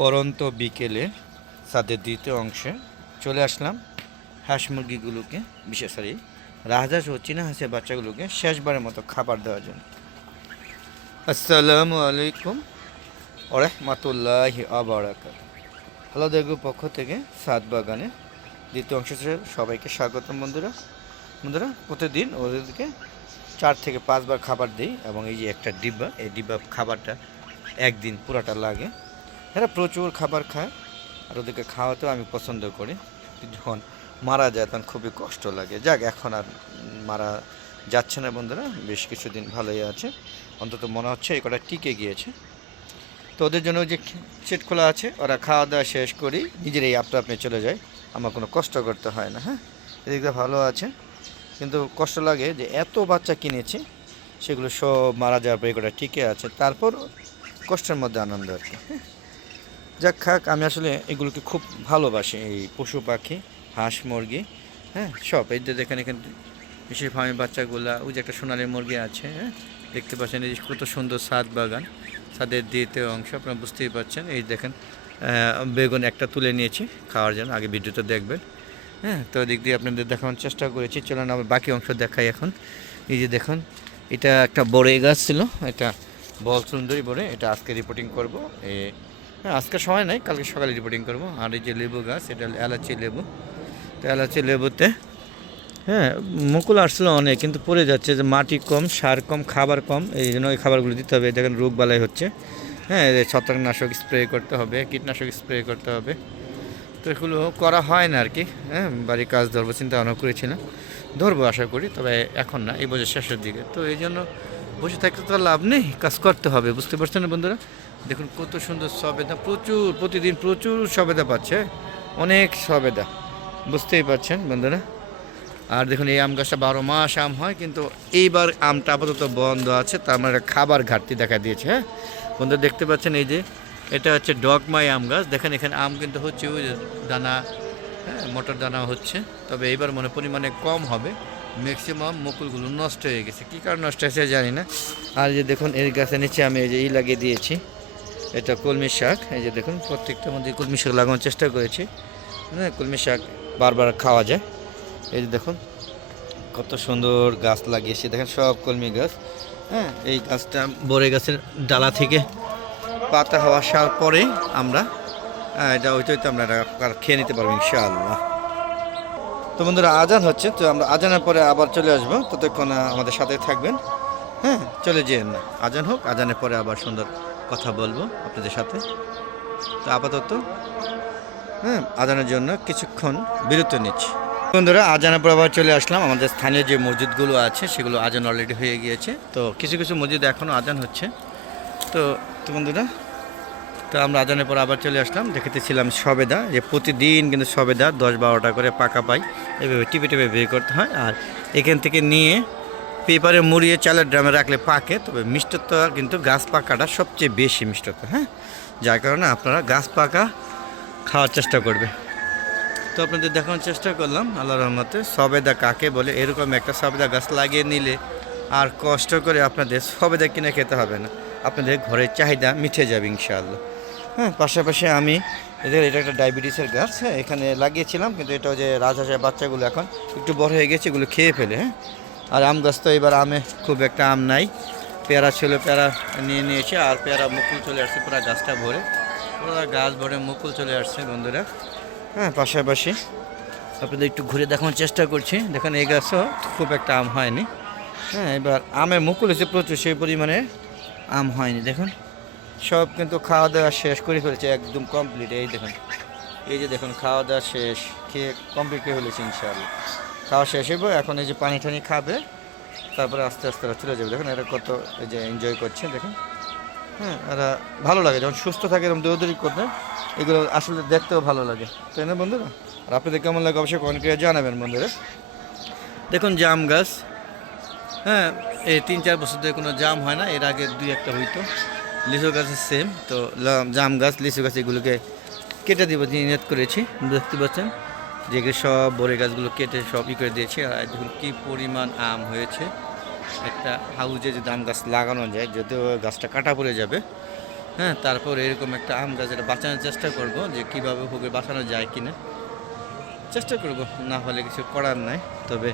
পরন্ত বিকেলে ছাদের দ্বিতীয় অংশে চলে আসলাম হাঁস মুরগিগুলোকে, বিশেষ করে রাজহাঁস ও চীনা হাঁসের বাচ্চাগুলোকে শেষবারের মতো খাবার দেওয়ার জন্য। আসসালামু আলাইকুম ওয়া রাহমাতুল্লাহি ওয়া বারাকাতুহু। হ্যালো দেখো, পক্ষ থেকে ছাদ বাগানে দ্বিতীয় অংশ সবাইকে স্বাগতম। বন্ধুরা প্রতিদিন ওদেরকে 4 থেকে 5 বার খাবার দিই, এবং এই যে একটা ডিব্বা, এই ডিব্বা খাবারটা একদিন পুরাটা লাগে। এরা প্রচুর খাবার খায়, আর ওদেরকে খাওয়াতেও আমি পছন্দ করি। যখন মারা যায় তখন খুবই কষ্ট লাগে। যাক, এখন আর মারা যাচ্ছে না বন্ধুরা, বেশ কিছুদিন ভালোই আছে, অন্তত মনে হচ্ছে এই কটা টিকে গিয়েছে। তো ওদের জন্য যে সেট খোলা আছে, ওরা খাওয়া দাওয়া শেষ করি নিজেরাই আপনি চলে যায়, আমার কোনো কষ্ট করতে হয় না। হ্যাঁ, এদিকে ভালো আছে, কিন্তু কষ্ট লাগে যে এত বাচ্চা কিনেছি, সেগুলো সব মারা যাওয়ার পর এই কটা টিকে আছে, তারপর কষ্টের মধ্যে আনন্দ আর কি। যাক খাক, আমি আসলে এগুলোকে খুব ভালোবাসি, এই পশু পাখি, হাঁস মুরগি, হ্যাঁ সব। এই যে দেখেন এখানে বিশেষ ফার্মের বাচ্চাগুলা, ওই যে একটা সোনালী মুরগি আছে, হ্যাঁ দেখতে পাচ্ছেন, এই কত সুন্দর ছাদ বাগান, ছাদের দ্বিতীয় অংশ আপনারা বুঝতেই পারছেন। এই দেখেন বেগুন একটা তুলে নিয়েছি খাওয়ার জন্য, আগে ভিডিওটা দেখবেন। হ্যাঁ, তো দিক দিয়ে আপনাদের দেখানোর চেষ্টা করেছি, চলুন আবার বাকি অংশ দেখাই এখন। এই যে দেখুন, এটা একটা বড়ই গাছ ছিল, এটা বল সুন্দরী বড়ে, এটা আজকে রিপোর্টিং করবো। হ্যাঁ, আজকে সময় নাই, কালকে সকালে রিপোর্টিং করব। আর এই যে লেবু গাছ, এটা এলাচি লেবু, তো এলাচি লেবুতে হ্যাঁ মুকুল আসছিলো অনেক, কিন্তু পড়ে যাচ্ছে, যে মাটি কম, সার কম, খাবার কম, এই জন্য ওই খাবারগুলো দিতে হবে। দেখেন রোগ বালাই হচ্ছে, হ্যাঁ ছত্রাকনাশক স্প্রে করতে হবে, কীটনাশক স্প্রে করতে হবে, তো এগুলো করা হয় না আর কি। হ্যাঁ, বাড়ির কাজ ধরবো চিন্তা ভাবনা করেছিলাম, ধরবো আশা করি, তবে এখন না, এই বছর শেষের দিকে। তো এই জন্য বসে থাকতে তো লাভ নেই, কাজ করতে হবে, বুঝতে পারছেন না বন্ধুরা। দেখুন কত সুন্দর সবেদা, প্রতিদিন প্রচুর সবেদা পাচ্ছে, অনেক সবেদা, বুঝতেই পারছেন বন্ধুরা। আর দেখুন এই আম গাছটা 12 মাস আম হয়, কিন্তু এইবার আমটা আপাতত বন্ধ আছে, তার মানে খাবার ঘাটতি দেখা দিয়েছে। হ্যাঁ বন্ধুরা, দেখতে পাচ্ছেন এই যে এটা হচ্ছে ডগমাই আম গাছ, দেখেন এখানে আম কিন্তু হচ্ছে, ওই দানা, হ্যাঁ মটর দানা হচ্ছে, তবে এইবার মনে পরিমাণে কম হবে, ম্যাক্সিমাম মুকুলগুলো নষ্ট হয়ে গেছে, কী কারণ নষ্ট হয়েছে জানি না। আর যে দেখুন এর গাছের নিচে আমি এই যে লাগিয়ে দিয়েছি, এটা কলমি শাক। এই যে দেখুন প্রত্যেকটার মধ্যে কলমি শাক লাগানোর চেষ্টা করেছি, হ্যাঁ কলমি শাক বারবার খাওয়া যায়। এই যে দেখুন কত সুন্দর গাছ লাগিয়েছি, দেখেন সব কলমি গাছ। হ্যাঁ, এই গাছটা বড়ই গাছের ডালা থেকে পাতা হওয়া আসার পরে আমরা এটা হইতে আমরা খেয়ে নিতে পারবো ইনশাআল্লাহ। তো বন্ধুরা আজান হচ্ছে, তো আমরা আজানের পরে আবার চলে আসবো, ততক্ষণ আমাদের সাথে থাকবেন। হ্যাঁ, চলে যেন না, আজান হোক, আজানের পরে আবার সুন্দর কথা বলবো আপনাদের সাথে। তো আপাতত হ্যাঁ আজানের জন্য কিছুক্ষণ বিরতি নিচ্ছি। বন্ধুরা আজানের পর আবার চলে আসলাম, আমাদের স্থানীয় যে মসজিদগুলো আছে সেগুলো আজান অলরেডি হয়ে গিয়েছে, তো কিছু কিছু মসজিদ এখনও আজান হচ্ছে। তো তো বন্ধুরা, তো আমরা আজানের পর আবার চলে আসলাম, দেখতেছিলাম সবেদা, যে প্রতিদিন কিন্তু সবেদা 10-12টা করে পাকা পাই, এভাবে টিপে টিপে বের করতে হয়, আর এখান থেকে নিয়ে পেপারে মুড়িয়ে চালের ড্রামে রাখলে পাকে। তবে মিষ্টত্ব কিন্তু গাছ পাকাটা সবচেয়ে বেশি মিষ্টত্ব, হ্যাঁ যার কারণে আপনারা গাছ পাকা খাওয়ার চেষ্টা করবে। তো আপনাদের দেখানোর চেষ্টা করলাম আল্লাহর রহমতে সবেদা কাকে বলে। এরকম একটা সবেদা গাছ লাগিয়ে নিলে আর কষ্ট করে আপনাদের সবেদা কিনে খেতে হবে না, আপনাদের ঘরের চাহিদা মিটে যাবে ইনশাআল্লাহ। হ্যাঁ, পাশাপাশি আমি এদের এটা একটা ডায়াবেটিসের গাছ, হ্যাঁ এখানে লাগিয়েছিলাম, কিন্তু এটা যে রাজহাঁসের বাচ্চাগুলো এখন একটু বড় হয়ে গেছে, এগুলো খেয়ে ফেলে। হ্যাঁ, আর আম গাছ তো এবার আমে খুব একটা আম নাই, পেয়ারা ছিল, পেয়ারা নিয়েছে, আর পেয়ারা মুকুল চলে আসছে, পুরো গাছটা ভরে, পুরো গাছ ভরে মুকুল চলে আসছে বন্ধুরা। হ্যাঁ, পাশাপাশি আপনাদের একটু ঘুরে দেখানোর চেষ্টা করছি, দেখেন এই গাছও খুব একটা আম হয়নি। হ্যাঁ, এবার আমে মুকুল এসে প্রচুর, সেই পরিমাণে আম হয়নি। দেখুন সব কিন্তু খাওয়া দাওয়া শেষ করে ফেলেছে, একদম কমপ্লিট। এই দেখুন, এই যে দেখুন খাওয়া দাওয়া শেষ, খেয়ে কমপ্লিট করে ফেলেছে ইনশাআল্লাহ। খাওয়া শেষ হইব, এখন এই যে পানি টানি খাবে, তারপরে আস্তে আস্তে চলে যাবে। দেখুন এরা কত এই যে এনজয় করছে, দেখুন। হ্যাঁ, এরা ভালো লাগে যখন সুস্থ থাকে, এরকম দৌড়দৌড়ি করতে, এগুলো আসলে দেখতেও ভালো লাগে, তাই না বন্ধুরা? আর আপনাদের কেমন লাগে অবশ্যই কমেন্ট করে জানাবেন বন্ধুরা। দেখুন জাম গাছ, হ্যাঁ এই 3-4 বছর ধরে কোনো জাম হয় না, এর আগে 2-1টা হইতো। লিচু গাছের সেম, তো জাম গাছ, লিচু গাছ এগুলোকে কেটে দিব নিয়ত করেছি, দেখতে পাচ্ছেন যেগুলো সব বড়ি গাছগুলো কেটে সব করে দিয়েছি। আর দেখুন কী পরিমাণ আম হয়েছে, একটা হাউজে যদি আম গাছ লাগানো যায়, যদিও গাছটা কাটা পড়ে যাবে, হ্যাঁ, তারপর এরকম একটা আম গাছ এটা বাঁচানোর চেষ্টা করব, যে কীভাবে পুকুরে বাঁচানো যায় কিনা চেষ্টা করব, না হলে কিছু করার নাই। তবে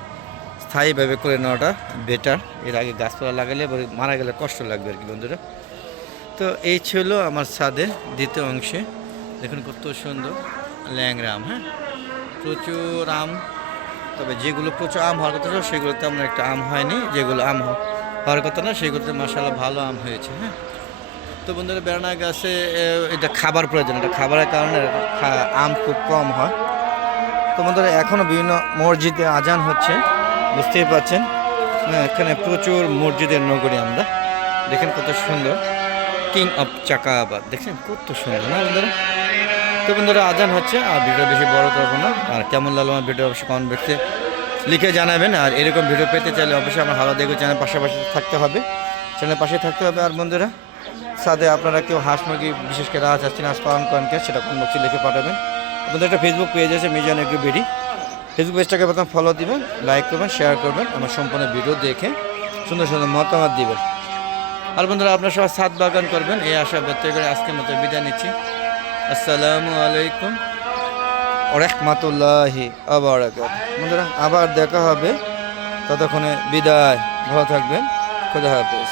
স্থায়ীভাবে করে নেওয়াটা বেটার। এর আগে গাছপালা লাগালে মারা গেলে কষ্ট লাগবে আর কি বন্ধুরা। তো এই ছিল আমার ছাদের দ্বিতীয় অংশে। দেখুন কত সুন্দর ল্যাংড়া আম। হ্যাঁ, প্রচুর আম। তবে যেগুলো প্রচুর আম হওয়ার কথা ছিল সেগুলোতে তেমন একটা আম হয়নি, যেগুলো আম হওয়ার কথা না সেগুলোতে মাশাআল্লাহ ভালো আম হয়েছে। হ্যাঁ, তো বন্ধুরা বেড়ানা গাছে এটা খাবার প্রয়োজন, এটা খাবারের কারণে আম খুব কম হয়। তো বন্ধুরা এখনও বিভিন্ন মসজিদে আজান হচ্ছে, বুঝতেই পারছেন। এখানে প্রচুর মসজিদের নগরী আমরা। দেখেন কত সুন্দর, কিং অফ চাকাবাদ, দেখছেন কত সুন্দর না বন্ধুরা। তো বন্ধুরা আজান হচ্ছে, আর ভিডিও বেশি বড় করবো না। আর কেমন লাগলো আমার ভিডিও অবশ্যই কমেন্ট বক্সে লিখে জানাবেন। আর এরকম ভিডিও পেতে চাইলে অবশ্যই আমার ভালো দেখে চ্যানেল পাশাপাশি থাকতে হবে, চ্যানেলের পাশে থাকতে হবে। আর বন্ধুরা সাথে আপনারা কেউ হাঁস মুরগি বিশেষ করে হাঁস চাচ্ছেন, হাঁস পালন করেন কে, সেটা কোন বক্সে লিখে পাঠাবেন। আপনাদের একটা ফেসবুক পেজ আছে মিজান এগ্রি বিডি, ফেসবুক পেজটাকে প্রথম ফলো দিবেন, লাইক করবেন, শেয়ার করবেন, আমার সম্পূর্ণ ভিডিও দেখে সুন্দর সুন্দর মতামত দিবেন। আর বন্ধুরা আপনারা সবাই ছাদ বাগান করবেন এই আশা ব্যক্ত করে আজকের মতো বিদায় নিচ্ছি। আসসালামু আলাইকুম ওয়া রাহমাতুল্লাহি ওয়া বারাকাতুহু। বন্ধুরা আবার দেখা হবে, ততক্ষণে বিদায়, ভালো থাকবেন, খোদা হাফেজ।